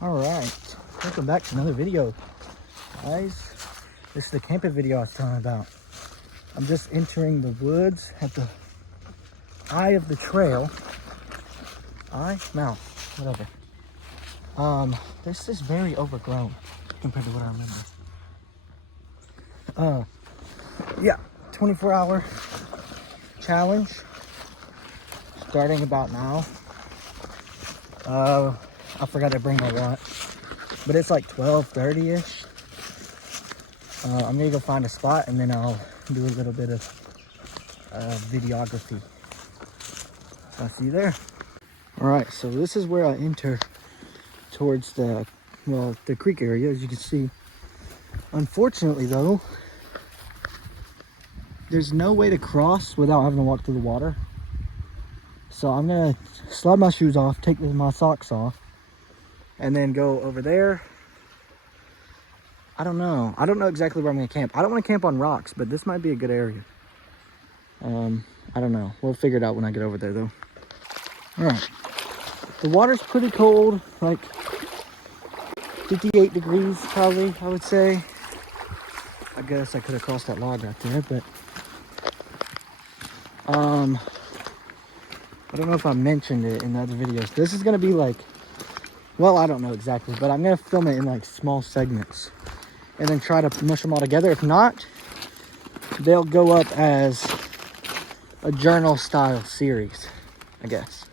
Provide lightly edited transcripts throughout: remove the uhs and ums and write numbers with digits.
All right, welcome back to another video, guys. This is the camping video I was telling about. I'm just entering the woods at the eye of the trail. Mouth, whatever. This is very overgrown compared to what I remember. Yeah, 24-hour challenge starting about now. I forgot to bring my watch, but it's like 12:30-ish. I'm gonna go find a spot and then I'll do a little bit of videography. I'll see you there. All right, so this is where I enter towards the creek area, as you can see. Unfortunately though, there's no way to cross without having to walk through the water. So I'm gonna slide my shoes off, take my socks off, and then go over there. I don't know exactly where I'm gonna camp. I don't want to camp on rocks, but this might be a good area. I don't know. We'll figure it out when I get over there though. All right. The water's pretty cold, like 58 degrees probably, I would say. I guess I could have crossed that log right there, but I don't know if I mentioned it in the other videos. This is gonna be like, well, I don't know exactly, but I'm gonna film it in like small segments and then try to mush them all together. If not, they'll go up as a journal style series, I guess.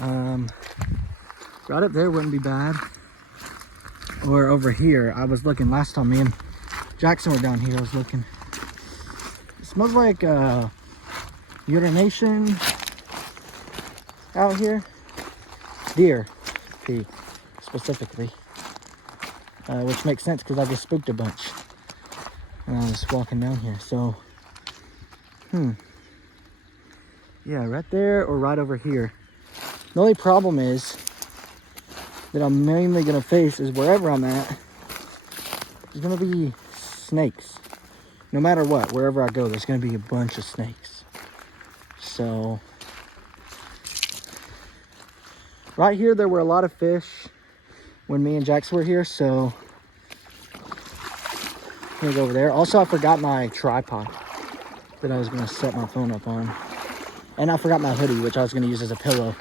Right up there wouldn't be bad. Or over here, I was looking last time me and Jackson were down here, I was looking. It smells like urination out here. Deer pee, specifically. Which makes sense because I just spooked a bunch when I was walking down here. So, yeah, right there or right over here. The only problem is that I'm mainly gonna face is wherever I'm at, there's gonna be snakes. No matter what, wherever I go, there's gonna be a bunch of snakes. So, right here, there were a lot of fish when me and Jax were here, so I'm gonna go over there. Also, I forgot my tripod that I was gonna set my phone up on. And I forgot my hoodie, which I was gonna use as a pillow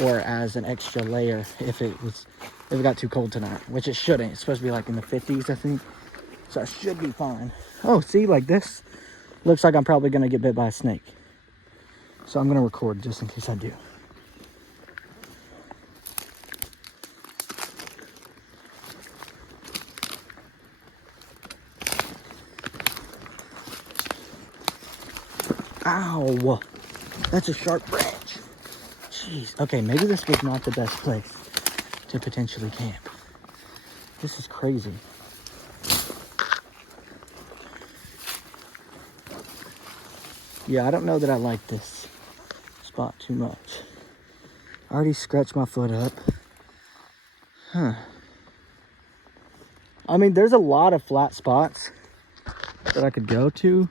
or as an extra layer if it got too cold tonight, which it shouldn't. It's supposed to be like in the 50s, I think. So I should be fine. Oh, see, like this looks like I'm probably gonna get bit by a snake. So I'm gonna record just in case I do. Ow, that's a sharp branch. Jeez. Okay, maybe this was not the best place to potentially camp. This is crazy. Yeah, I don't know that I like this spot too much. I already scratched my foot up. I mean, there's a lot of flat spots that I could go to.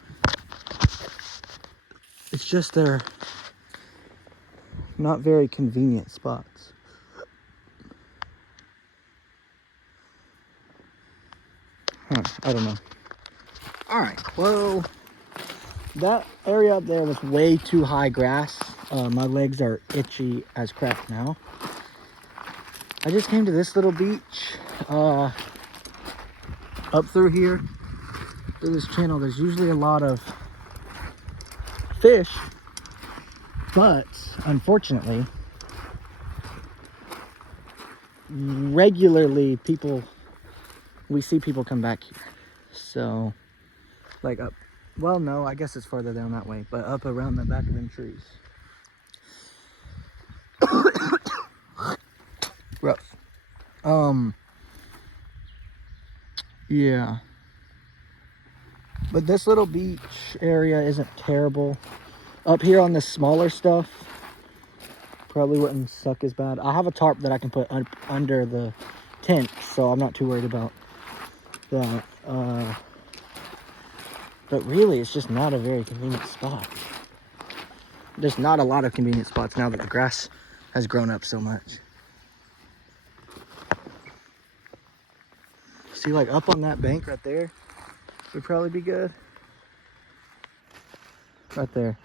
It's just they're not very convenient spots. I don't know. All right, well, that area up there was way too high grass. My legs are itchy as crap now. I just came to this little beach up through here, through this channel. There's usually a lot of fish, but unfortunately, regularly we see people come back here. So, like up, well, no, I guess it's further down that way, but up around the back of them trees. Rough. Yeah. But this little beach area isn't terrible. Up here on the smaller stuff, probably wouldn't suck as bad. I have a tarp that I can put under the tent, so I'm not too worried about that. But really, it's just not a very convenient spot. There's not a lot of convenient spots now that the grass has grown up so much. See, like up on that bank right there would probably be good. Right there.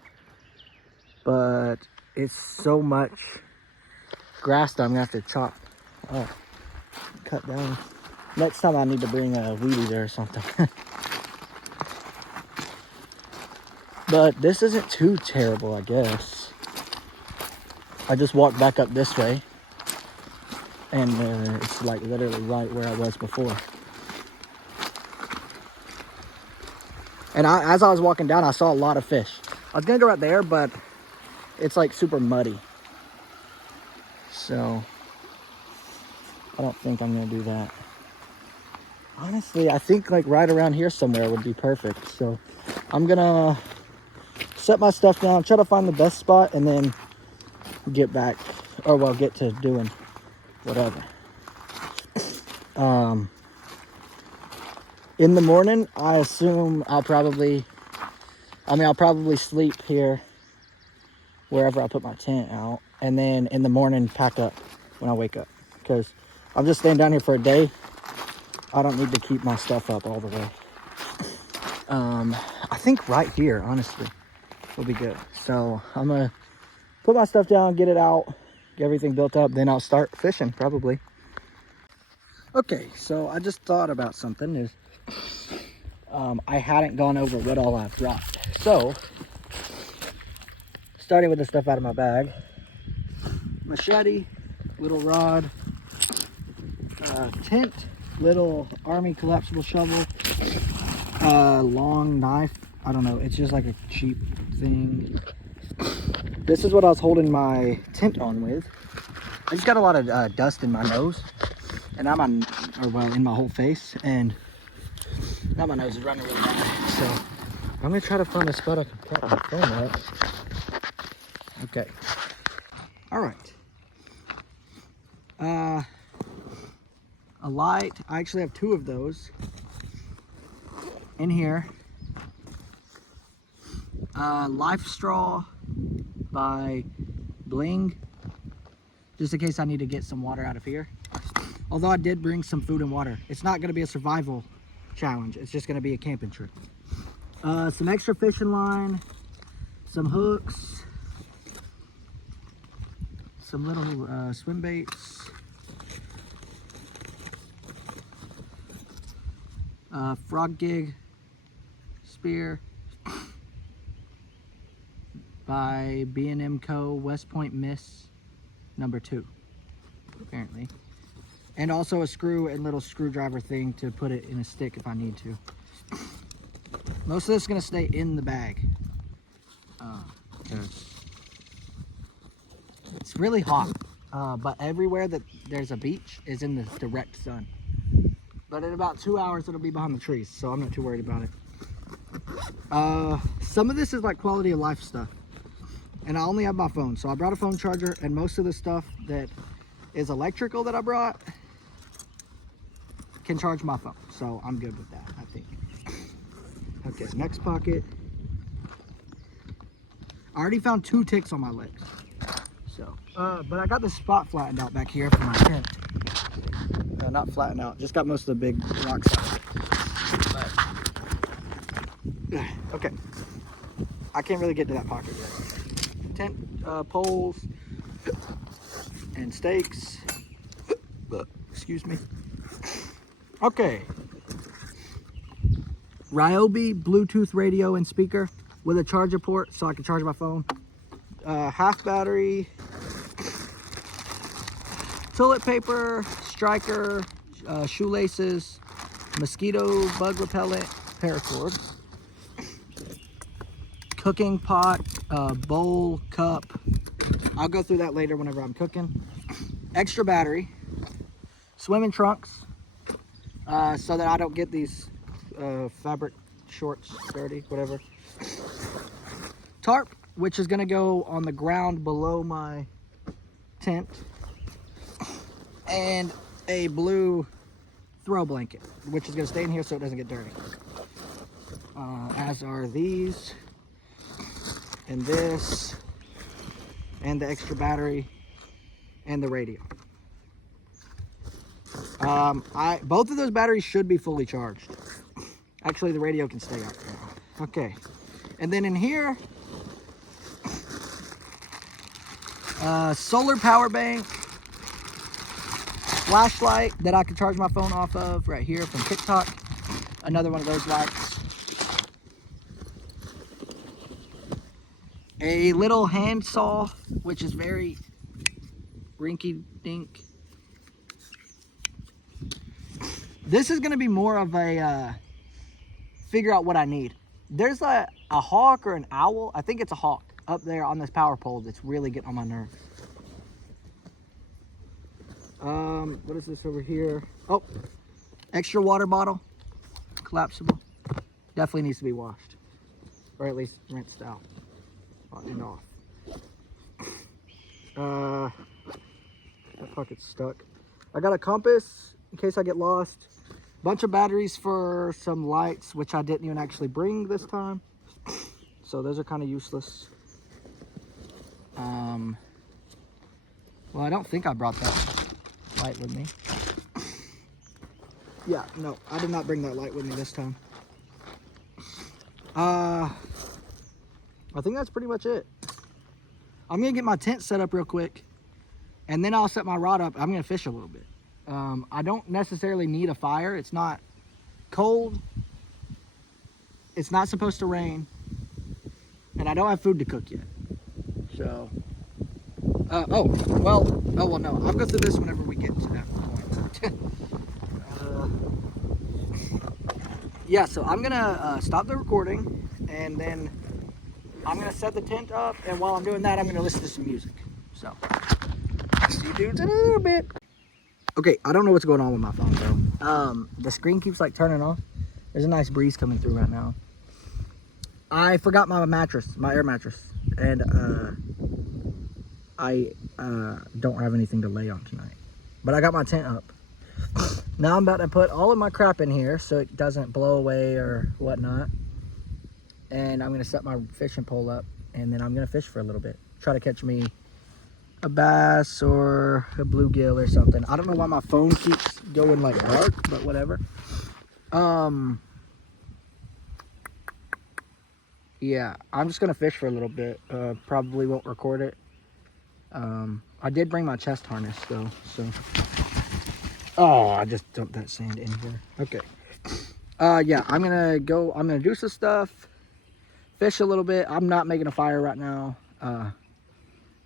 But it's so much grass that I'm gonna have to chop up, cut down. Next time I need to bring a weed eater or something. But this isn't too terrible, I guess. I just walked back up this way, and it's like literally right where I was before. And as I was walking down, I saw a lot of fish. I was gonna go right there, but it's like super muddy. So I don't think I'm gonna do that. Honestly, I think like right around here somewhere would be perfect. So I'm gonna set my stuff down, try to find the best spot, and then get back, or well, get to doing whatever. In the morning, I assume I'll probably sleep here wherever I put my tent out, and then in the morning pack up when I wake up, because I'm just staying down here for a day. I don't need to keep my stuff up all the way. I think right here, honestly, will be good. So I'm gonna put my stuff down, get it out, get everything built up, then I'll start fishing probably. Okay, so I just thought about something. I hadn't gone over what all I've dropped. So starting with the stuff out of my bag: machete, little rod, tent, little army collapsible shovel, long knife. I don't know, it's just like a cheap thing. This is what I was holding my tent on with. I just got a lot of dust in my nose, and in my whole face, and now my nose is running really bad. So I'm gonna try to find a spot I can prop my phone up. Okay. All right. A light. I actually have two of those in here. Life Straw by Bling, just in case I need to get some water out of here. Although I did bring some food and water. It's not going to be a survival challenge. It's just going to be a camping trip. Some extra fishing line, some hooks, some little swim baits, frog gig spear by B&M Co. West Point Miss number 2, apparently. And also a screw and little screwdriver thing to put it in a stick if I need to. Most of this is gonna stay in the bag. It's really hot, but everywhere that there's a beach is in the direct sun. But in about 2 hours, it'll be behind the trees, so I'm not too worried about it. Some of this is like quality of life stuff, and I only have my phone, so I brought a phone charger, and most of the stuff that is electrical that I brought can charge my phone, so I'm good with that, I think. Okay, next pocket. I already found 2 ticks on my legs, so but I got the spot flattened out back here for my tent. Not flattened out, just got most of the big rocks out. But okay, I can't really get to that pocket yet. Tent poles and stakes. Excuse me. Okay. Ryobi Bluetooth radio and speaker with a charger port so I can charge my phone. Half battery. Toilet paper, striker, shoelaces, mosquito bug repellent, paracord. Cooking pot, bowl, cup. I'll go through that later whenever I'm cooking. Extra battery. Swimming trunks, so that I don't get these fabric shorts dirty, whatever. Tarp, which is gonna go on the ground below my tent. And a blue throw blanket, which is gonna stay in here so it doesn't get dirty. As are these, and this, and the extra battery, and the radio. Both of those batteries should be fully charged. Actually, the radio can stay out now. Okay. And then in here, solar power bank, flashlight that I can charge my phone off of right here from TikTok. Another one of those lights. A little hand saw, which is very rinky dink. This is going to be more of a figure out what I need. There's a hawk or an owl. I think it's a hawk up there on this power pole that's really getting on my nerves. What is this over here? Oh, extra water bottle, collapsible. Definitely needs to be washed, or at least rinsed out and off. That pocket's stuck. I got a compass in case I get lost. Bunch of batteries for some lights, which I didn't even actually bring this time. So those are kind of useless. Well, I don't think I brought that light with me. Yeah, no, I did not bring that light with me this time. I think that's pretty much it. I'm gonna get my tent set up real quick, and then I'll set my rod up. I'm gonna fish a little bit. I don't necessarily need a fire. It's not cold. It's not supposed to rain, and I don't have food to cook yet. So, oh well, no. I'll go through this whenever we get to that point. Yeah, so I'm gonna stop the recording, and then I'm gonna set the tent up, and while I'm doing that, I'm gonna listen to some music. So, see you dudes in a little bit. Okay, I don't know what's going on with my phone, bro. The screen keeps like turning off. There's a nice breeze coming through right now. I forgot my mattress, my air mattress, and I don't have anything to lay on tonight. But I got my tent up. Now I'm about to put all of my crap in here so it doesn't blow away or whatnot. And I'm gonna set my fishing pole up, and then I'm gonna fish for a little bit. Try to catch me a bass or a bluegill or something. I don't know why my phone keeps going like dark, but whatever. Yeah, I'm just gonna fish for a little bit. Probably won't record it. I did bring my chest harness though, so. Oh, I just dumped that sand in here. Okay. Yeah, I'm gonna do some stuff, fish a little bit. I'm not making a fire right now. I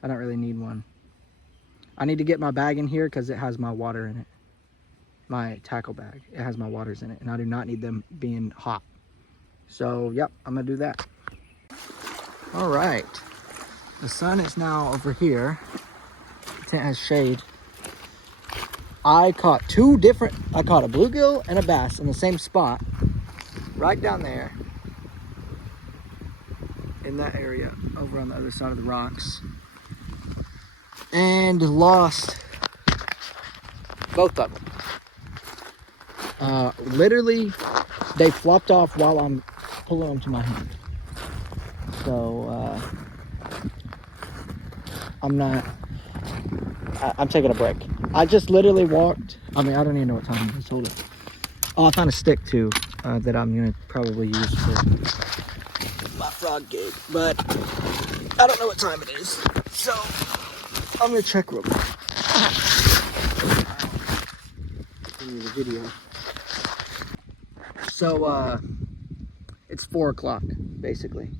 don't really need one. I need to get my bag in here because it has my water in it. My tackle bag, it has my waters in it, and I do not need them being hot. So, yep, I'm gonna do that. All right, the sun is now over here. The tent has shade. I caught a bluegill and a bass in the same spot, right down there, in that area, over on the other side of the rocks, and lost both of them. Literally, they flopped off while I'm pulling them to my hand. So, I'm taking a break. I just literally walked. I mean, I don't even know what time it is. Hold it. Oh, I found a stick too that I'm gonna probably use for my frog gig, but I don't know what time it is. So I'm gonna check real quick. The video. So it's 4 o'clock basically,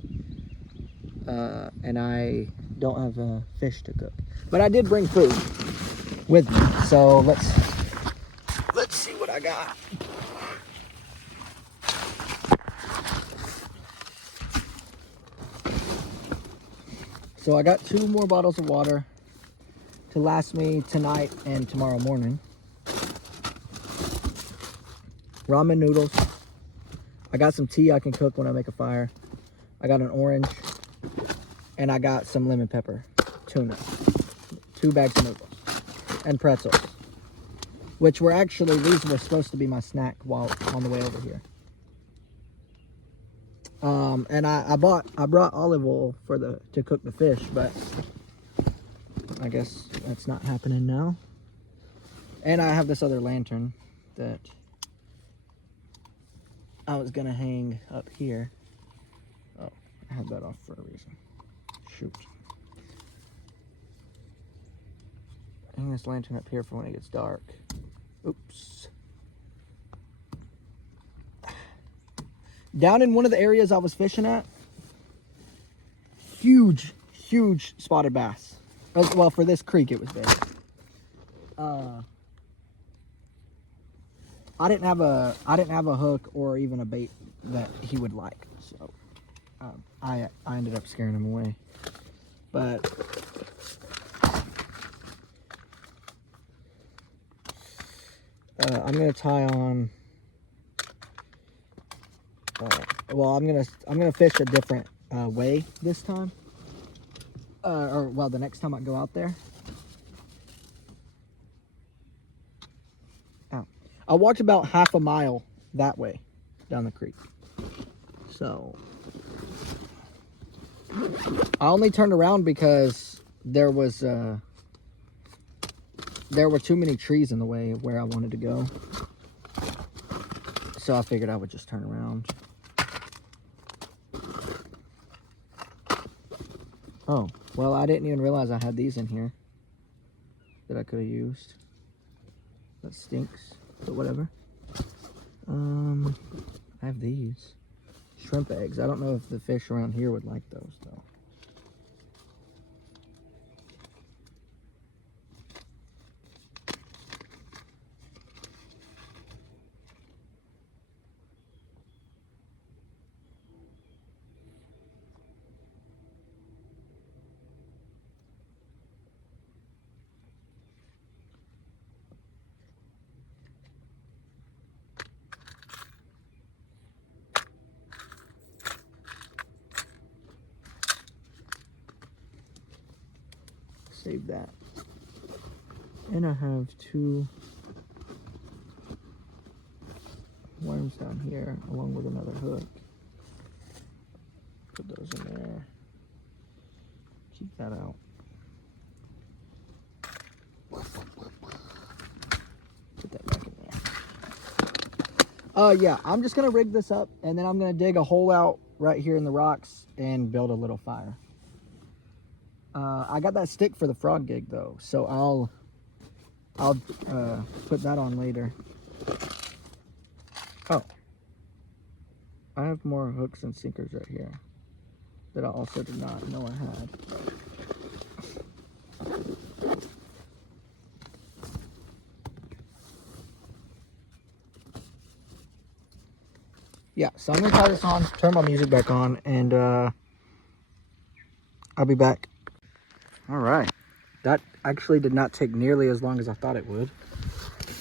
and I don't have a fish to cook, but I did bring food with me. So let's see what I got. So I got 2 more bottles of water to last me tonight and tomorrow morning. Ramen noodles. I got some tea I can cook when I make a fire. I got an orange, and I got some lemon pepper tuna. 2 bags of noodles and pretzels, which these were supposed to be my snack while on the way over here. And I brought olive oil to cook the fish, but I guess that's not happening now. And I have this other lantern that I was gonna hang up here. Oh, I had that off for a reason. Shoot. Hang this lantern up here for when it gets dark. Oops. Down in one of the areas I was fishing at, huge spotted bass. Well, for this creek, it was big. I didn't have a hook or even a bait that he would like, so I ended up scaring him away. But I'm gonna tie on. Well, I'm gonna fish a different way this time. The next time I go out there. I walked about half a mile that way down the creek. So I only turned around because there were too many trees in the way of where I wanted to go. So I figured I would just turn around. Oh, well, I didn't even realize I had these in here that I could have used. That stinks, but whatever. I have these shrimp eggs. I don't know if the fish around here would like those though. Save that. And I have 2 worms down here along with another hook. Put those in there. Keep that out. Put that back in there. Yeah, I'm just gonna rig this up and then I'm gonna dig a hole out right here in the rocks and build a little fire. I got that stick for the frog gig though, so I'll put that on later. Oh, I have more hooks and sinkers right here that I also did not know I had. Yeah, so I'm gonna tie this on, turn my music back on, and I'll be back. All right, that actually did not take nearly as long as I thought it would.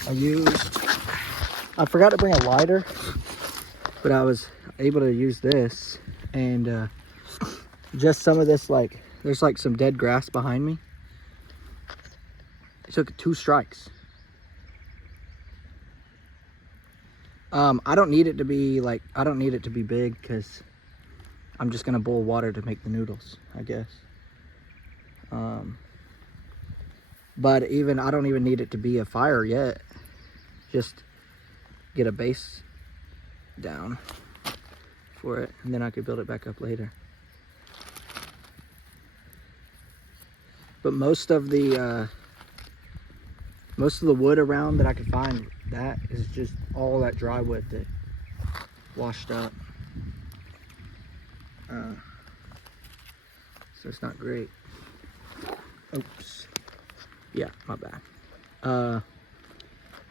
I forgot to bring a lighter, but I was able to use this, and just some of this, like, there's like some dead grass behind me. It took 2 strikes. I don't need it to be big because I'm just gonna boil water to make the noodles, I guess. But I don't even need it to be a fire yet. Just get a base down for it, and then I could build it back up later. But most of the wood around that I could find, that is just all that dry wood that washed up. So it's not great. Oops. Yeah, my bad.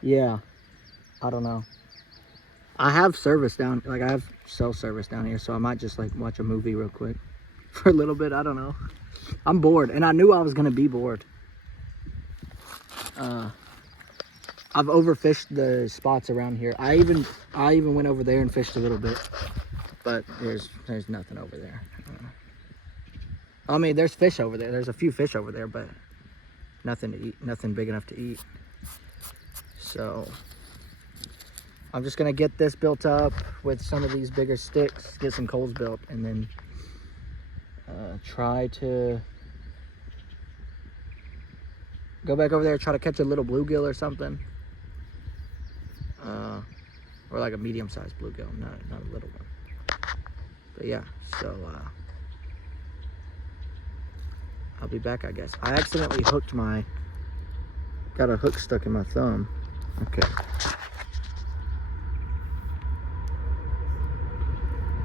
Yeah, I don't know. I have service down, like I have cell service down here, so I might just like watch a movie real quick for a little bit. I don't know. I'm bored, and I knew I was gonna be bored. I've overfished the spots around here. I even went over there and fished a little bit, but there's nothing over there. I mean, there's fish over there. There's a few fish over there, but nothing to eat, nothing big enough to eat. So I'm just gonna get this built up with some of these bigger sticks, get some coals built, and then try to go back over there, try to catch a little bluegill or something. or like a medium-sized bluegill, not a little one. But yeah, so I'll be back, I guess. I accidentally got a hook stuck in my thumb. Okay.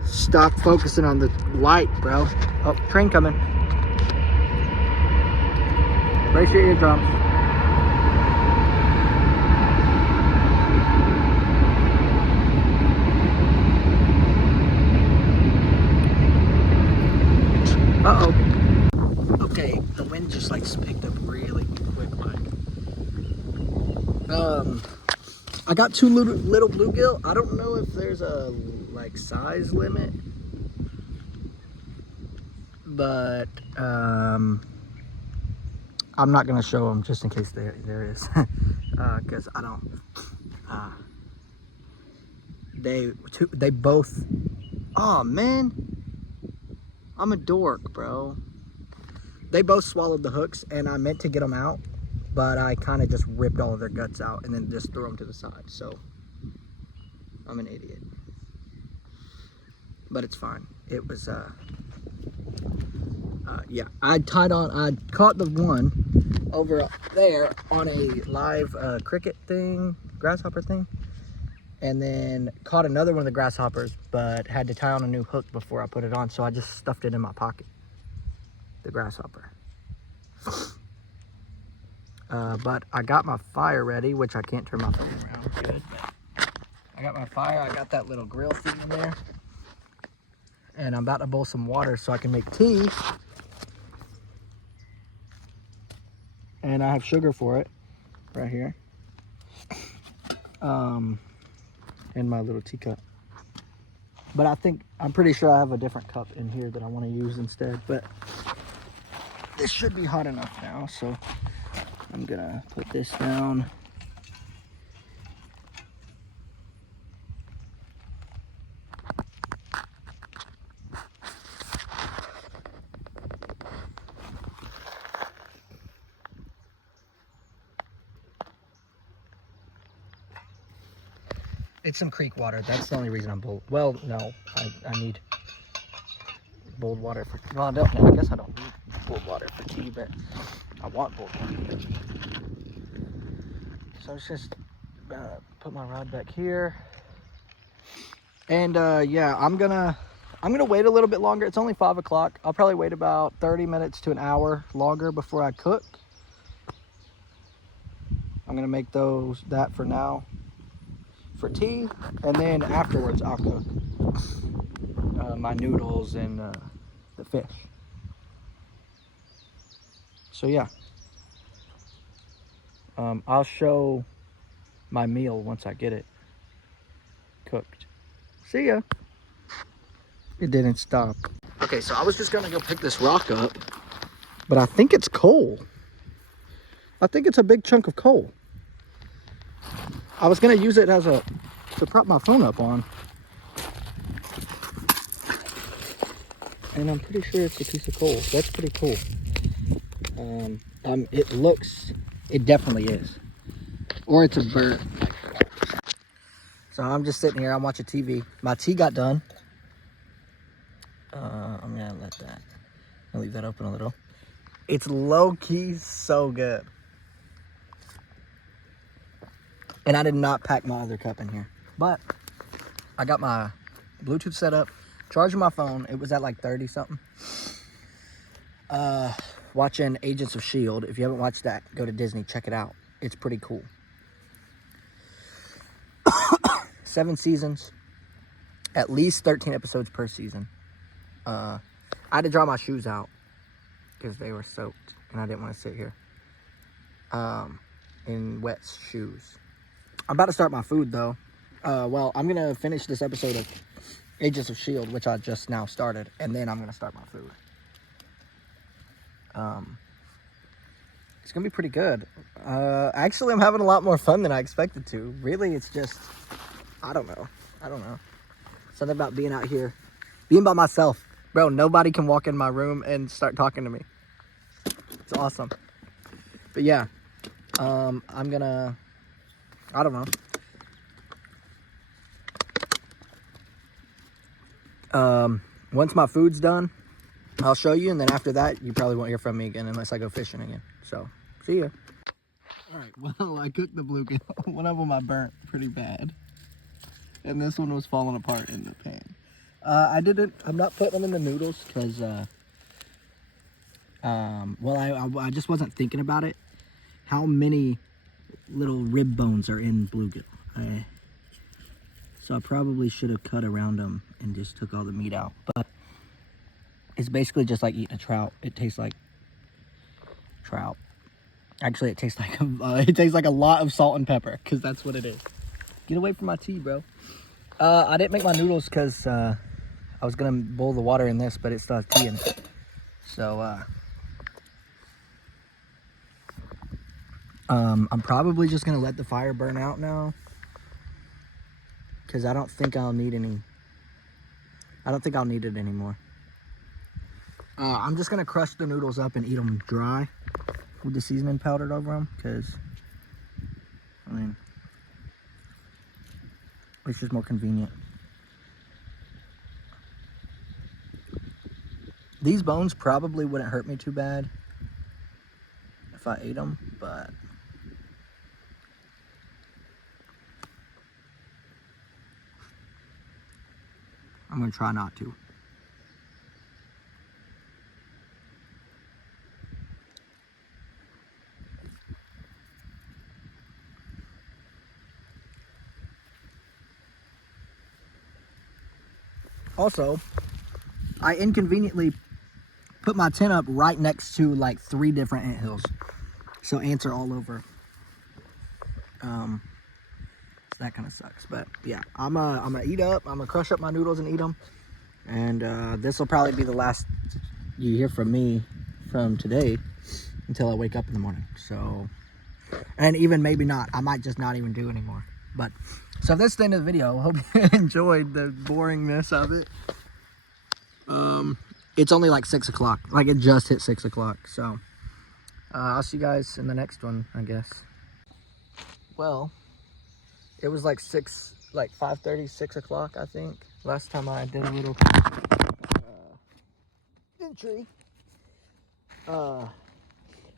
Stop focusing on the light, bro. Oh, train coming. Brace your eardrums. Uh-oh. Okay, the wind just like picked up really quick, Mike. I got two little bluegill. I don't know if there's a like size limit, but I'm not gonna show them just in case there is, because I don't. They both. Oh man, I'm a dork, bro. They both swallowed the hooks, and I meant to get them out, but I kind of just ripped all of their guts out and then just threw them to the side. So I'm an idiot, but it's fine. It was yeah. I caught the one over there on a live cricket thing, grasshopper thing, and then caught another one of the grasshoppers, but had to tie on a new hook before I put it on, so I just stuffed it in my pocket, the grasshopper. But I got my fire ready, which I can't turn my phone around good, but I got my fire. I got that little grill thing in there, and I'm about to boil some water so I can make tea, and I have sugar for it right here, in my little teacup. But I'm pretty sure I have a different cup in here that I want to use instead, but this should be hot enough now, so I'm gonna put this down. It's some creek water. That's the only reason I'm bold. Well, no, I need boiled water for, well, I guess I don't need boiled water for tea, but I want boiled water for tea. So let's just put my rod back here. And yeah, I'm gonna wait a little bit longer. It's only 5 o'clock. I'll probably wait about 30 minutes to an hour longer before I cook. I'm gonna make that for now for tea, and then afterwards I'll cook my noodles and the fish. So yeah, I'll show my meal once I get it cooked. See ya. It didn't stop. Okay, so I was just gonna go pick this rock up, but I think it's coal. I think it's a big chunk of coal. I was gonna use it to prop my phone up on, and I'm pretty sure it's a piece of coal. That's pretty cool. It definitely is, or it's a burnt. So I'm just sitting here. I'm watching TV. My tea got done. I'm gonna leave that open a little. It's low key so good. And I did not pack my other cup in here, but I got my Bluetooth set up, charging my phone. It was at like 30 something. Watching Agents of S.H.I.E.L.D. If you haven't watched that, go to Disney, check it out. It's pretty cool. 7 seasons, at least 13 episodes per season. I had to draw my shoes out because they were soaked and I didn't want to sit here in wet shoes. I'm about to start my food though. Well, I'm going to finish this episode of Agents of S.H.I.E.L.D., which I just now started, and then I'm going to start my food. It's going to be pretty good. Actually, I'm having a lot more fun than I expected to. Really, it's just, I don't know. Something about being out here, being by myself. Bro, nobody can walk in my room and start talking to me. It's awesome. But yeah, I'm gonna, I don't know, Once my food's done, I'll show you, and then after that, you probably won't hear from me again unless I go fishing again. So, see ya. All right, well, I cooked the bluegill. One of them I burnt pretty bad, and this one was falling apart in the pan. I'm not putting them in the noodles because, well, I just wasn't thinking about it. How many little rib bones are in bluegill? So I probably should have cut around them and just took all the meat out. But it's basically just like eating a trout. It tastes like trout. Actually, it tastes like a lot of salt and pepper, because that's what it is. Get away from my tea, bro. I didn't make my noodles because I was gonna boil the water in this, but it still has tea in it. So I'm probably just gonna let the fire burn out now, because I don't think I'll need any. I don't think I'll need it anymore. I'm just gonna crush the noodles up and eat them dry with the seasoning powdered over them, because I mean, it's just more convenient. These bones probably wouldn't hurt me too bad if I ate them, but I'm gonna try not to. Also, I inconveniently put my tent up right next to like 3 different ant hills, so ants are all over. So that kind of sucks, but yeah, I'm gonna eat up. I'm gonna crush up my noodles and eat them, and this will probably be the last you hear from me from today until I wake up in the morning. So, and even maybe not. I might just not even do anymore. But so this is the end of the video. Hope you enjoyed the boringness of it. It's only like 6 o'clock. Like, it just hit 6 o'clock. So I'll see you guys in the next one, I guess. Well, it was like 5:30, 6 o'clock, I think. Last time I did a little entry.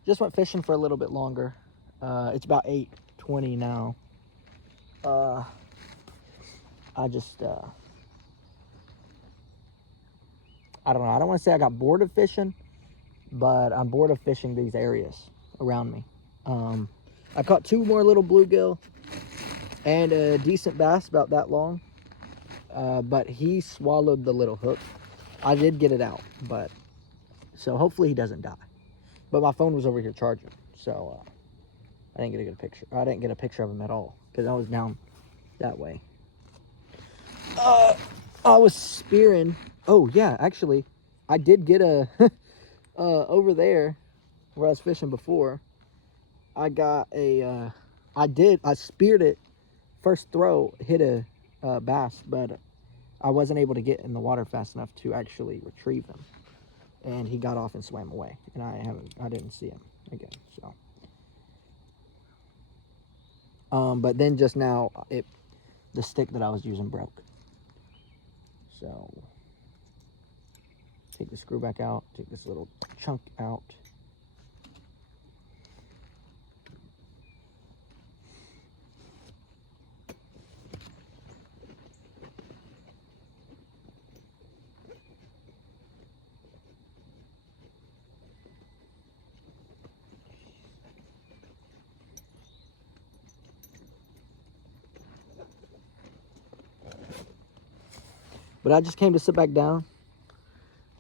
Just went fishing for a little bit longer. It's about 8:20 now. I just I don't know. I don't want to say I got bored of fishing, but I'm bored of fishing these areas around me. I caught 2 more little bluegill and a decent bass about that long, but he swallowed the little hook. I did get it out, but so hopefully he doesn't die. But my phone was over here charging, so I didn't get a good picture. I didn't get a picture of him at all because I was down that way. I was spearing. Oh yeah, actually, I did get a over there where I was fishing before. I got a. I speared it. First throw hit a bass, but I wasn't able to get in the water fast enough to actually retrieve him, and he got off and swam away, and I didn't see him again. So, but then just now the stick that I was using broke. So, take the screw back out, take this little chunk out. But I just came to sit back down.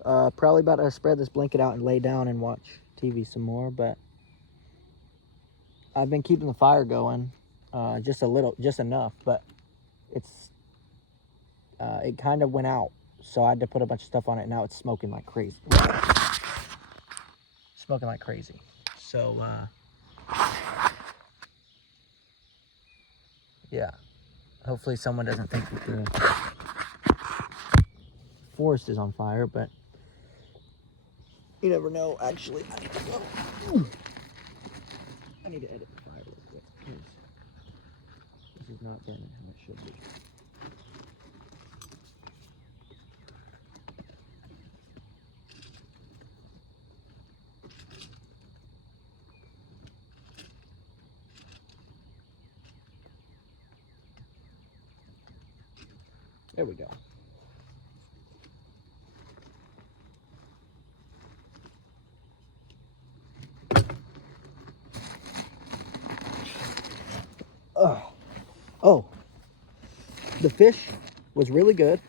Probably about to spread this blanket out and lay down and watch TV some more, but I've been keeping the fire going, just enough, but it kind of went out, so I had to put a bunch of stuff on it. Now it's smoking like crazy. Smoking like crazy. So, yeah, hopefully someone doesn't think that the forest is on fire, but you never know. Actually, I need to go. I need to edit the fire real quick, because this is not burning how it should be. There we go. Oh, the fish was really good.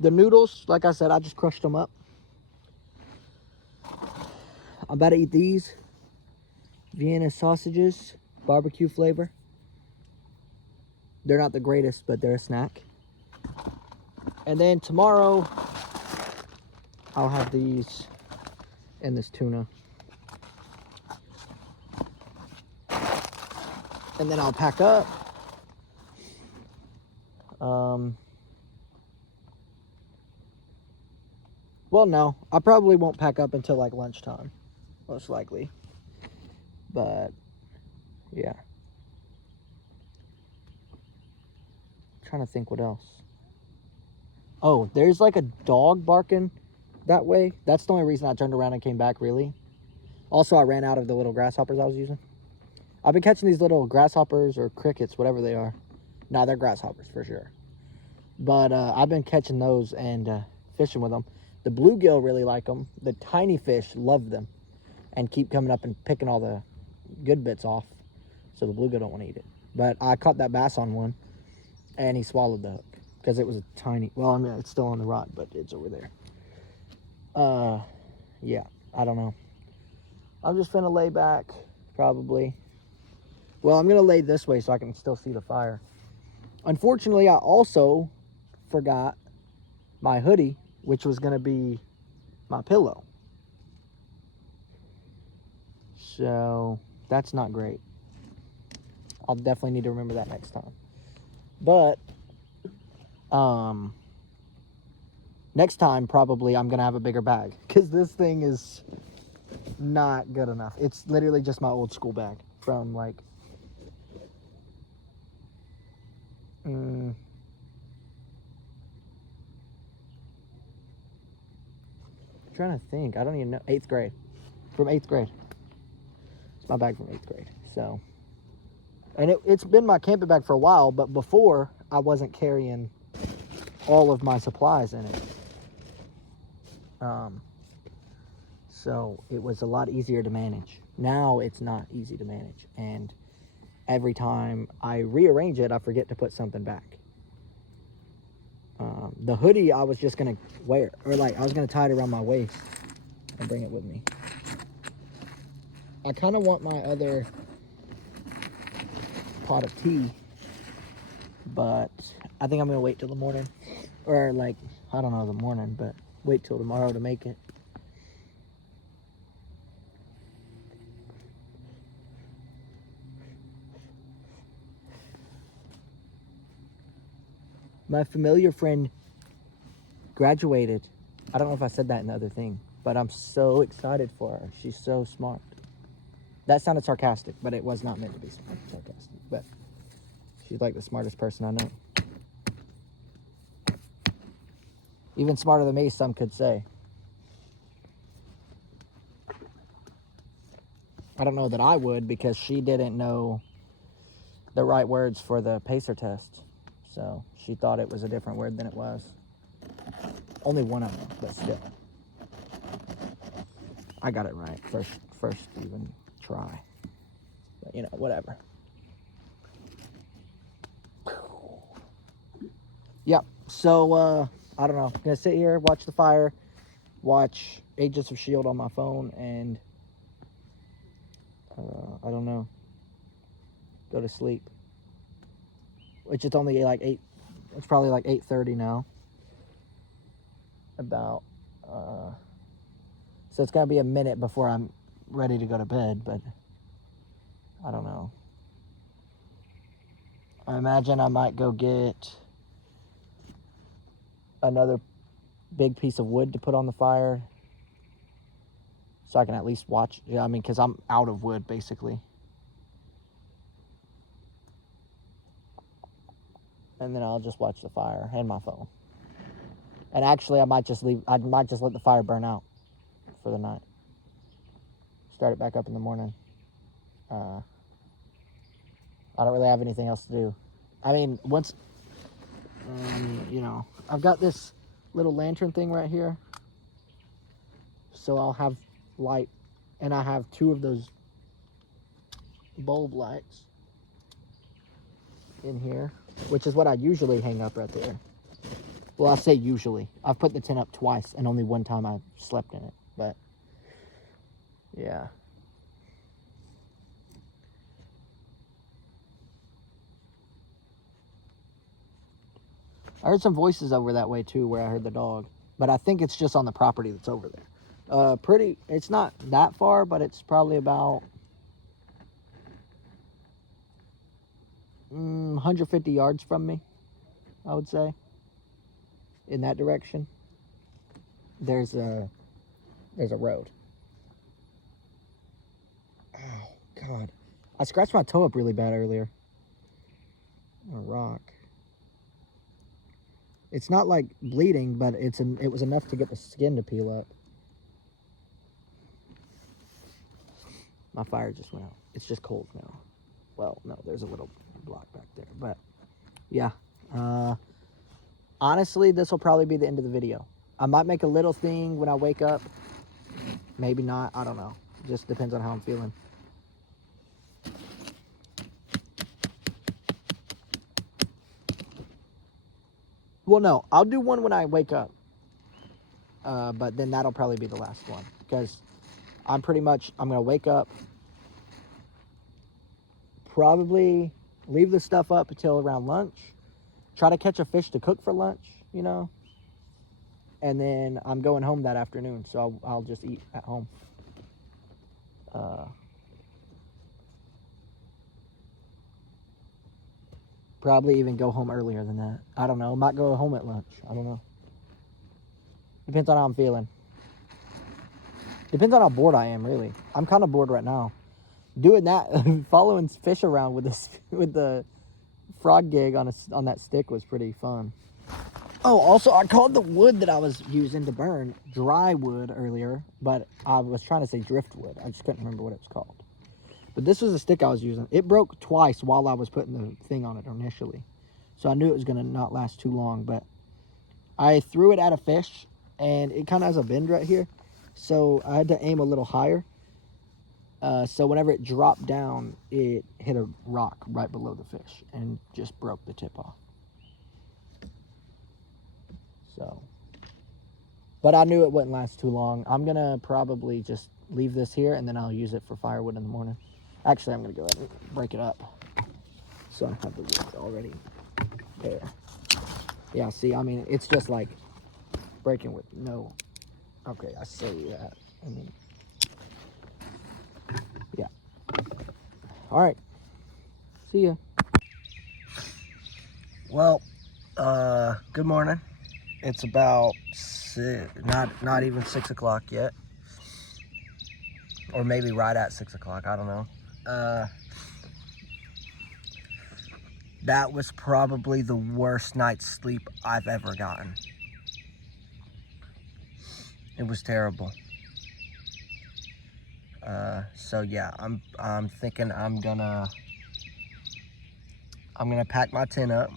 The noodles, like I said, I just crushed them up. I'm about to eat these Vienna sausages, barbecue flavor. They're not the greatest, but they're a snack. And then tomorrow, I'll have these and this tuna. And then I'll pack up. Well, no, I probably won't pack up until like lunchtime, most likely. But yeah, I'm trying to think what else. Oh, there's like a dog barking that way. That's the only reason I turned around and came back, really. Also, I ran out of the little grasshoppers I was using. I've been catching these little grasshoppers or crickets, whatever they are. Nah, they're grasshoppers for sure. But I've been catching those and fishing with them. The bluegill really like them. The tiny fish love them and keep coming up and picking all the good bits off. So the bluegill don't want to eat it. But I caught that bass on one and he swallowed the hook because it was a tiny, well, I mean, it's still on the rod, but it's over there. Yeah, I don't know. I'm just finna lay back, probably. Well, I'm gonna lay this way so I can still see the fire. Unfortunately, I also forgot my hoodie, which was gonna be my pillow. So that's not great. I'll definitely need to remember that next time. But next time probably I'm gonna have a bigger bag because this thing is not good enough. It's literally just my old school bag from like trying to think. I don't even know. 8th grade. From 8th grade. It's my bag from 8th grade. So, and it's been my camping bag for a while, but before I wasn't carrying all of my supplies in it. So it was a lot easier to manage. Now it's not easy to manage. And every time I rearrange it, I forget to put something back. The hoodie I was just gonna wear, or like I was gonna tie it around my waist and bring it with me. I kind of want my other pot of tea, but I think I'm gonna wait till the morning, or like, I don't know the morning, but wait till tomorrow to make it. My familiar friend graduated. I don't know if I said that in the other thing, but I'm so excited for her. She's so smart. That sounded sarcastic, but it was not meant to be sarcastic. But she's like the smartest person I know. Even smarter than me, some could say. I don't know that I would because she didn't know the right words for the PACER test. So she thought it was a different word than it was. Only one of them, but still. I got it right. First even try. But, you know, whatever. Yep. So, I don't know. I'm going to sit here, watch the fire, watch Agents of S.H.I.E.L.D. on my phone, and, I don't know, go to sleep. Which it's only like 8, it's probably like 8:30 now. About, so it's going to be a minute before I'm ready to go to bed, but I don't know. I imagine I might go get another big piece of wood to put on the fire so I can at least watch. Yeah, I mean, because I'm out of wood basically. And then I'll just watch the fire and my phone. And actually, I might just let the fire burn out for the night. Start it back up in the morning. I don't really have anything else to do. I mean, once, you know, I've got this little lantern thing right here. So I'll have light, and I have 2 of those bulb lights in here, which is what I usually hang up right there. Well, I say usually. I've put the tent up twice, and only one time I slept in it, but yeah. I heard some voices over that way too, where I heard the dog, but I think it's just on the property that's over there. It's not that far, but it's probably about 150 yards from me, I would say. In that direction, there's a road. Oh God, I scratched my toe up really bad earlier. A rock. It's not like bleeding, but it was enough to get the skin to peel up. My fire just went out. It's just cold now. Well, no, there's a little block back there, but yeah. Honestly, this will probably be the end of the video. I might make a little thing when I wake up. Maybe not. I don't know. Just depends on how I'm feeling. Well, no, I'll do one when I wake up. But then that'll probably be the last one, because I'm going to wake up, probably leave the stuff up until around lunch, try to catch a fish to cook for lunch, you know, and then I'm going home that afternoon, so I'll just eat at home. Probably even go home earlier than that. I don't know. Might go home at lunch. I don't know. Depends on how I'm feeling. Depends on how bored I am, really. I'm kind of bored right now. Doing that, following fish around with the frog gig on that stick was pretty fun. Oh, also, I called the wood that I was using to burn dry wood earlier, but I was trying to say driftwood. I just couldn't remember what it was called. But this was a stick I was using. It broke twice while I was putting the thing on it initially. So I knew it was going to not last too long, but I threw it at a fish, and it kind of has a bend right here. So I had to aim a little higher. So whenever it dropped down, it hit a rock right below the fish and just broke the tip off. So, but I knew it wouldn't last too long. I'm going to probably just leave this here, and then I'll use it for firewood in the morning. Actually, I'm going to go ahead and break it up, so I have the wood already there. Yeah, see, I mean, it's just like breaking with no... Okay, I see that. I mean, yeah. All right. See ya. Well, good morning. It's about not even 6 o'clock yet, or maybe right at 6 o'clock. I don't know. That was probably the worst night's sleep I've ever gotten. It was terrible. So yeah, I'm thinking I'm gonna pack my tent up.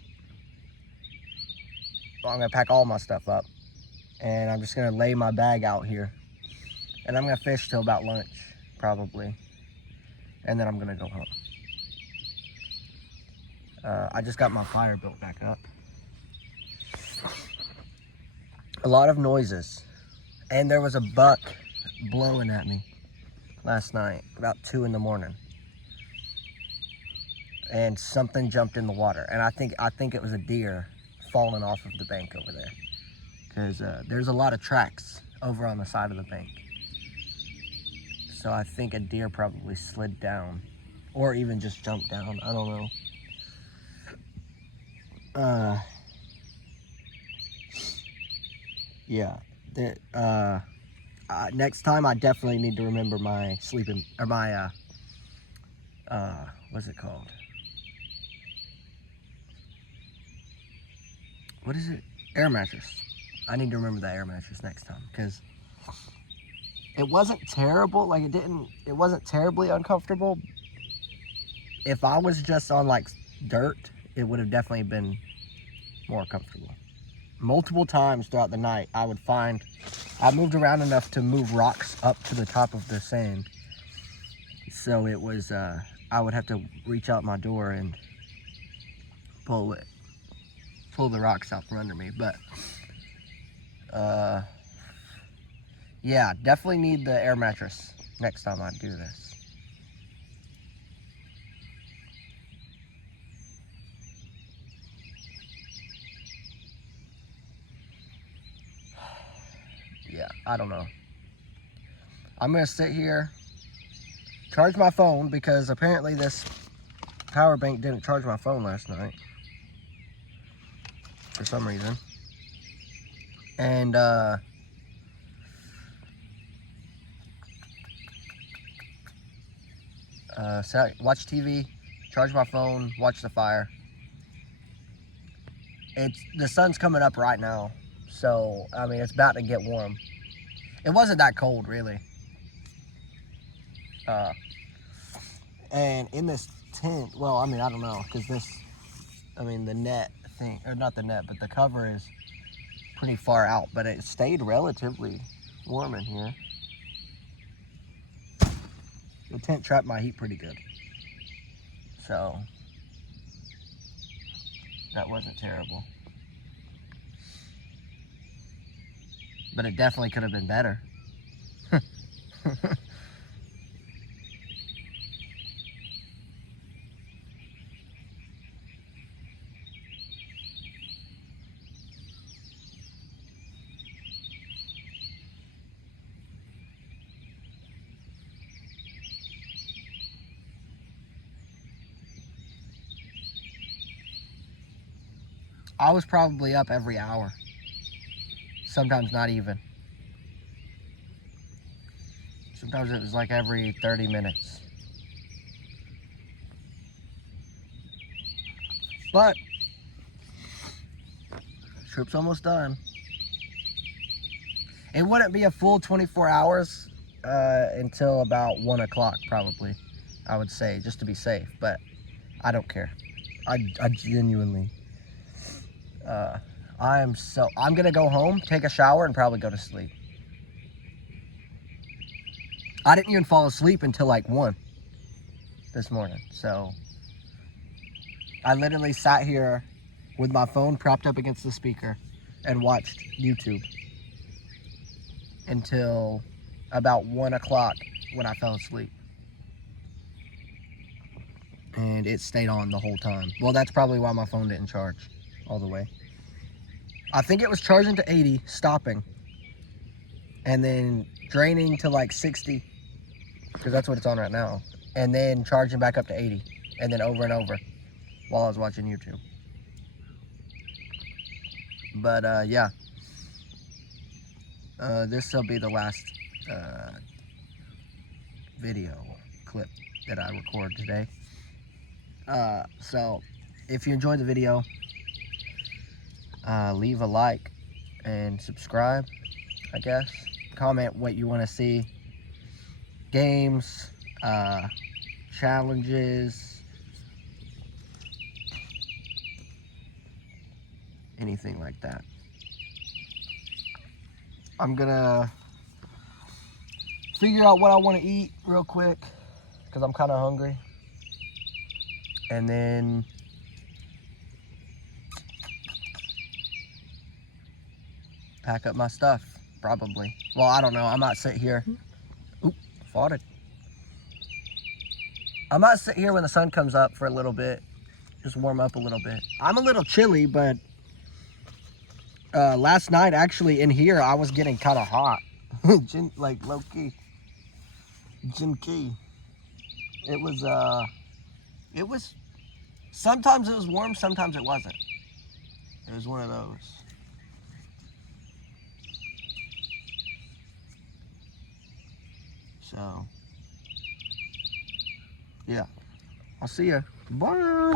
Well, I'm gonna pack all my stuff up, and I'm just gonna lay my bag out here, and I'm gonna fish till about lunch, probably, and then I'm gonna go home. I just got my fire built back up. A lot of noises, and there was a buck blowing at me last night about 2 in the morning, and something jumped in the water, and I think it was a deer falling off of the bank over there, because there's a lot of tracks over on the side of the bank, so I think a deer probably slid down, or even just jumped down. I don't know. Yeah. Next time I definitely need to remember my sleeping, or my what's it called? What is it? Air mattress. I need to remember that air mattress next time, because it wasn't terrible. Like, it wasn't terribly uncomfortable. If I was just on like dirt, it would have definitely been more comfortable. Multiple times throughout the night, I moved around enough to move rocks up to the top of the sand. So it was, I would have to reach out my door and pull the rocks out from under me. But, yeah, definitely need the air mattress next time I do this. Yeah, I don't know. I'm gonna sit here, charge my phone, because apparently this power bank didn't charge my phone last night for some reason. And watch TV, charge my phone, watch the fire. The sun's coming up right now, so I mean it's about to get warm. It wasn't that cold really. And in this tent, well, I mean I don't know, because the net thing, or not the net, but the cover is pretty far out, but it stayed relatively warm in here. The tent trapped my heat pretty good, so that wasn't terrible. But it definitely could have been better. I was probably up every hour, sometimes not even. Sometimes it was like every 30 minutes. But trip's almost done. It wouldn't be a full 24 hours until about 1 o'clock probably, I would say, just to be safe, but I don't care. I genuinely, I'm gonna go home, take a shower, and probably go to sleep. I didn't even fall asleep until like 1 this morning, so I literally sat here with my phone propped up against the speaker and watched YouTube until about 1 o'clock when I fell asleep. And it stayed on the whole time. Well, that's probably why my phone didn't charge all the way. I think it was charging to 80, stopping, and then draining to like 60, because that's what it's on right now, and then charging back up to 80, and then over and over while I was watching YouTube. But yeah, this will be the last video clip that I record today. So if you enjoyed the video, leave a like and subscribe, I guess. Comment what you want to see. Games, challenges, anything like that. I'm gonna figure out what I want to eat real quick, because I'm kind of hungry. And then pack up my stuff, probably. Well, I don't know. I might sit here. Oop, farted. I might sit here when the sun comes up for a little bit, just warm up a little bit. I'm a little chilly, but last night, actually, in here, I was getting kind of hot. Like, low-key. Jin-key. It was, sometimes it was warm, sometimes it wasn't. It was one of those. So, yeah. I'll see ya. Bye.